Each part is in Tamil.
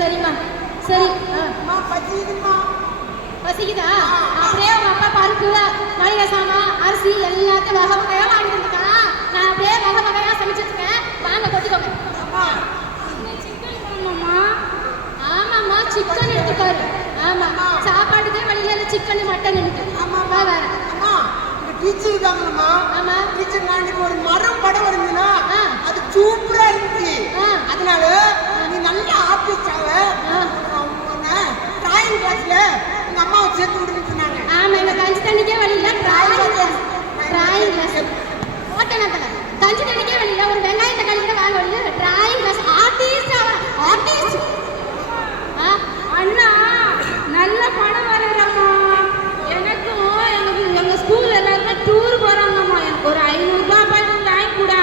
சரிம்மா சரி. பசிக்குதா? அப்படியே உங்க அப்பா பருப்பு மளிகை சாமான் அரிசி எல்லாத்தையும் வகை வகையா வாங்கிட்டு இருக்கான். நான் அப்படியே வகை வகையா சமைச்சிட்டு இருக்கேன். வாங்க கொட்டிக்கோங்க. ஆமாம்மா சிக்கன் எடுத்துக்காரு. ஆமா சாப்பாட்டுக்கே வழியில சிக்கன் மட்டன் இருக்கு. ஆமாம்மா வேற டீச்சர் இருக்காங்கம்மா. ஆமா டீச்சர் நாளைக்கு ஒரு மரம் படம் வருதுன்னா அது சூப்பரா இருந்துச்சு. அதனால நீ நல்லா ஆபீஸ்ல டிராயிங் கிளாஸ்ல எங்க அம்மாவை சேர்த்து விட்டுன்னு சொன்னாங்க. ஆமா எங்க கஞ்சி தண்ணிக்கே வழியில டிராயிங் கிளாஸ் ஓட்டனத்துல கஞ்சி தண்ணிக்கே வழியில ஒரு வெங்காயம் தக்காளி கூட வாங்க வழியில டிராயிங் கிளாஸ் ஆர்டிஸ்ட் ஆர்டிஸ்ட். அண்ணா நல்ல படம் வரையறம்மா. எனக்கும் எங்க ஸ்கூல்ல எல்லாருமே டூர் போறாங்கம்மா. எனக்கு ஒரு 500 ரூபாய் பாட்டு வாங்கி கூட.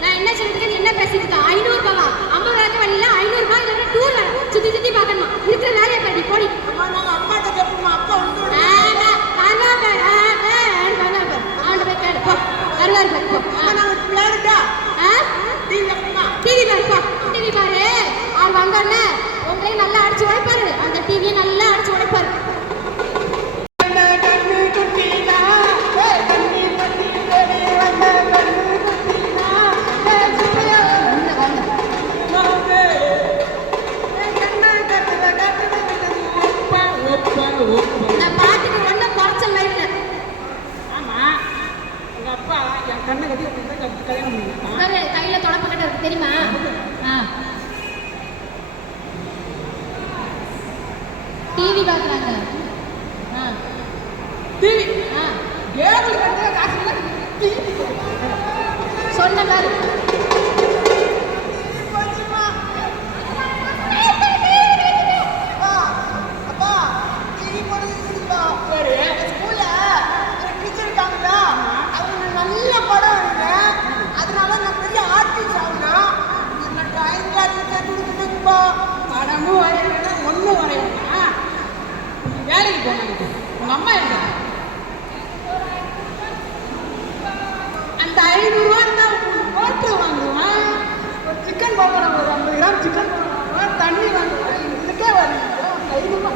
நான் என்ன சொல்றேன் என்ன பேசிட்டு இருக்கேன்? 500 ரூபாவா? 50 ரூபாய்க்கு வழியில 500 ரூபாய் இல்ல டூர் சுத்தி சுத்தி பார்க்கணுமா? இருக்கிற வேலையை பாடி போடி. அம்மாட்ட கேட்போமா? அப்பா வந்து டிவி பாரு. அவர் வந்தோடனே உங்களையும் நல்லா அடிச்சு உழைப்பாரு. அந்த டிவியை நல்லா அடிச்சு உழைப்பாரு. கையில தொடப்பக்கிட்ட இருக்கு தெரியுமா? டிவி பாக்குறாங்க. சொன்ன மாதிரி படமும் வரையணும் ஒன்றும் வரையணும்னா வேலைக்கு போனாங்க. உங்க அம்மா என்ன அந்த 500 ரூபா தான் ஹோட்டல் வாங்குவேன். ஒரு சிக்கன் பக்கோடா ஒரு 50 கிராம் சிக்கன் வாங்குவேன். தண்ணி வாங்குவேன். இதுக்கே வரீங்க 500 ரூபா.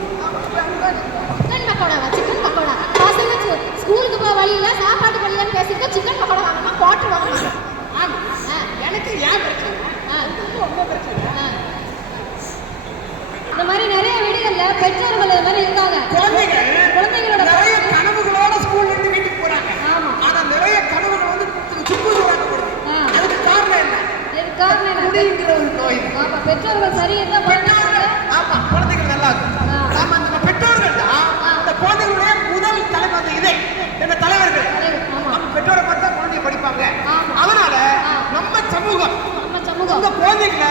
சிக்கன் பக்கோடாவா? சிக்கன் பக்கோடா பசங்க ஸ்கூலுக்கு போக வழியில சாப்பாட்டு வழியிலன்னு பேசிட்டு சிக்கன் பக்கோடா வாங்கணுமா குவார்டர் வாங்கணும். எனக்கு ஏன் பிரச்சனை? ரொம்ப பிரச்சனை. இந்த மாதிரி நிறைய வீடுகள்ல பெற்றோர்கள் இது மாதிரி இருக்காங்க. குழந்தைகளோட நிறைய கனவுகளோட ஸ்கூல்ல இருந்து வீட்டுக்கு போறாங்க. ஆமா ஆனா நிறைய கனவுகள் வந்து சுக்குநூறாக்கப்படுது. அதுக்கு காரணம் என்ன? இதுக்கு காரணம் என்ன? குடிங்கிற ஒரு நோய். ஆமா பெற்றோர்கள் சரி இருந்தா ஆமா குழந்தைகள் நல்லா இருக்கும். நாம அந்த பெற்றோர்கள் தான் அந்த குழந்தைகளுடைய முதல் தலைமை. இதே என்ன தலைவர்கள் நம்ம பெற்றோரை பார்த்தா குழந்தைய படிப்பாங்க. அதனால நம்ம சமூகம் இந்த குழந்தைகளை